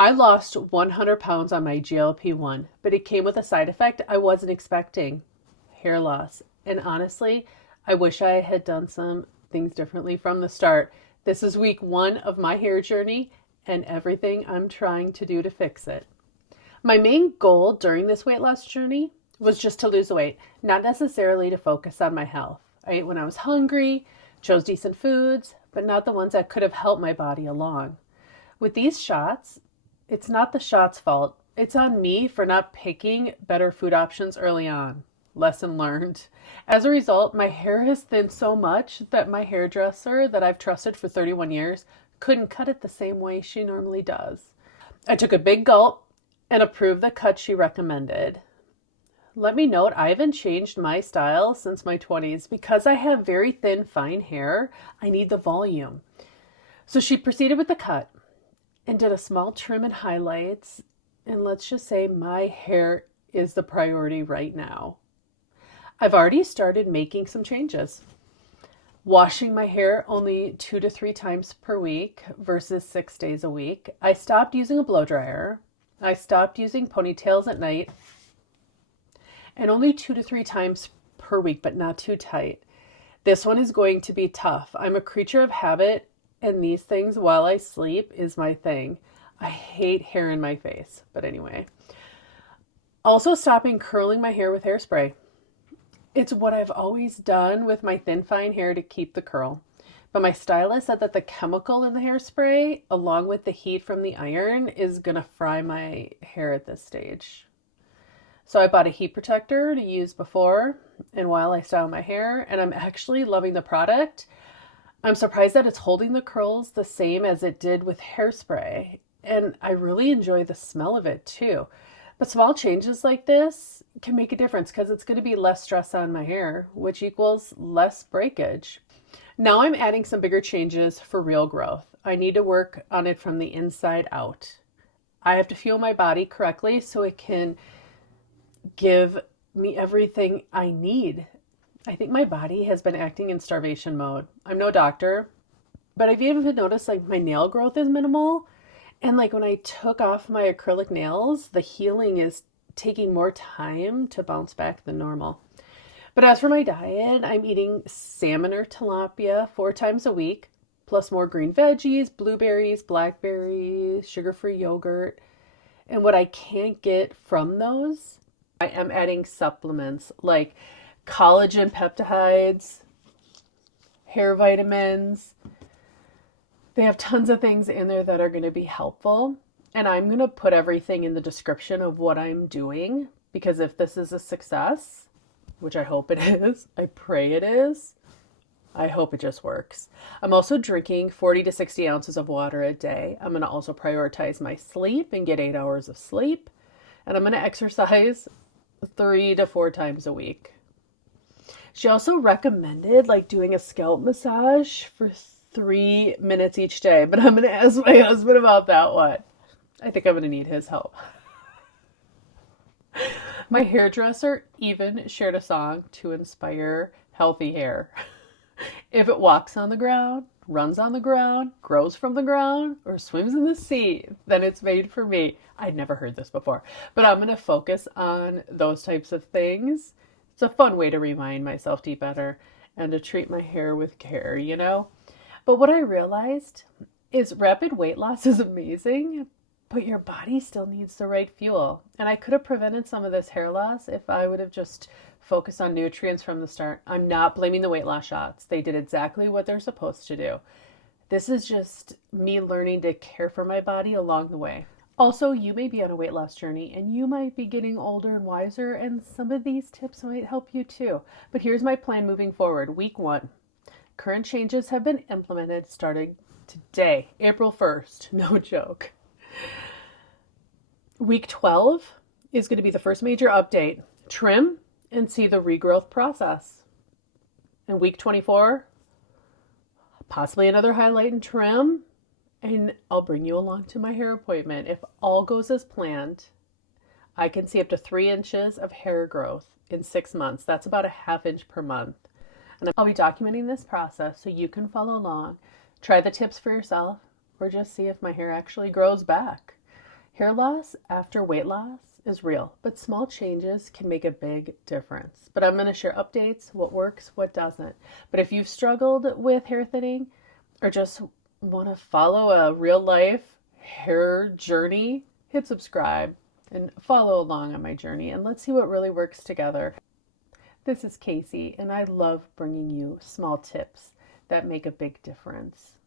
I lost 100 pounds on my GLP-1, but it came with a side effect I wasn't expecting, hair loss. And honestly, I wish I had done some things differently from the start. This is week 1 of my hair journey and everything I'm trying to do to fix it. My main goal during this weight loss journey was just to lose weight, not necessarily to focus on my health. I ate when I was hungry, chose decent foods, but not the ones that could have helped my body along. With these shots, it's not the shot's fault. It's on me for not picking better food options early on. Lesson learned. As a result, my hair has thinned so much that my hairdresser that I've trusted for 31 years couldn't cut it the same way she normally does. I took a big gulp and approved the cut she recommended. Let me note, I haven't changed my style since my 20s. Because I have very thin, fine hair, I need the volume. So she proceeded with the cut and did a small trim and highlights. And let's just say my hair is the priority right now. I've already started making some changes. Washing my hair only 2 to 3 times per week versus 6 days a week. I stopped using a blow dryer. I stopped using ponytails at night. And only 2 to 3 times per week, but not too tight. This one is going to be tough. I'm a creature of habit, and these things while I sleep is my thing. I hate hair in my face, but anyway. Also stopping curling my hair with hairspray. It's what I've always done with my thin, fine hair to keep the curl. But my stylist said that the chemical in the hairspray, along with the heat from the iron, is going to fry my hair at this stage. So I bought a heat protector to use before and while I style my hair, and I'm actually loving the product. I'm surprised that it's holding the curls the same as it did with hairspray, and I really enjoy the smell of it too. But small changes like this can make a difference because it's going to be less stress on my hair, which equals less breakage. Now I'm adding some bigger changes for real growth. I need to work on it from the inside out. I have to fuel my body correctly so it can give me everything I need. I think my body has been acting in starvation mode. I'm no doctor, but I've even noticed like my nail growth is minimal. And like when I took off my acrylic nails, the healing is taking more time to bounce back than normal. But as for my diet, I'm eating salmon or tilapia 4 times a week, plus more green veggies, blueberries, blackberries, sugar-free yogurt. And what I can't get from those, I am adding supplements like collagen peptides, hair vitamins. They have tons of things in there that are going to be helpful. And I'm going to put everything in the description of what I'm doing, because if this is a success, which I hope it is, I pray it is, I hope it just works. I'm also drinking 40 to 60 ounces of water a day. I'm going to also prioritize my sleep and get 8 hours of sleep. And I'm going to exercise 3 to 4 times a week. She also recommended like doing a scalp massage for 3 minutes each day, but I'm going to ask my husband about that one. I think I'm going to need his help. My hairdresser even shared a song to inspire healthy hair. If it walks on the ground, runs on the ground, grows from the ground, or swims in the sea, then it's made for me. I'd never heard this before, but I'm going to focus on those types of things. It's a fun way to remind myself to eat better and to treat my hair with care, you know? But what I realized is rapid weight loss is amazing, but your body still needs the right fuel. And I could have prevented some of this hair loss if I would have just focused on nutrients from the start. I'm not blaming the weight loss shots. They did exactly what they're supposed to do. This is just me learning to care for my body along the way. Also, you may be on a weight loss journey and you might be getting older and wiser, and some of these tips might help you too. But here's my plan moving forward. Week 1. Current changes have been implemented starting today, April 1st. No joke. Week 12 is going to be the first major update. Trim and see the regrowth process. And week 24, possibly another highlight and trim. And I'll bring you along to my hair appointment. If all goes as planned, I can see up to 3 inches of hair growth in 6 months. That's about a ½ inch per month. And I'll be documenting this process so you can follow along. Try the tips for yourself, or just see if my hair actually grows back. Hair loss after weight loss is real, but small changes can make a big difference. But I'm going to share updates, what works, what doesn't. But if you've struggled with hair thinning or just want to follow a real life hair journey, hit subscribe and follow along on my journey, and let's see what really works together. This is Casey, and I love bringing you small tips that make a big difference.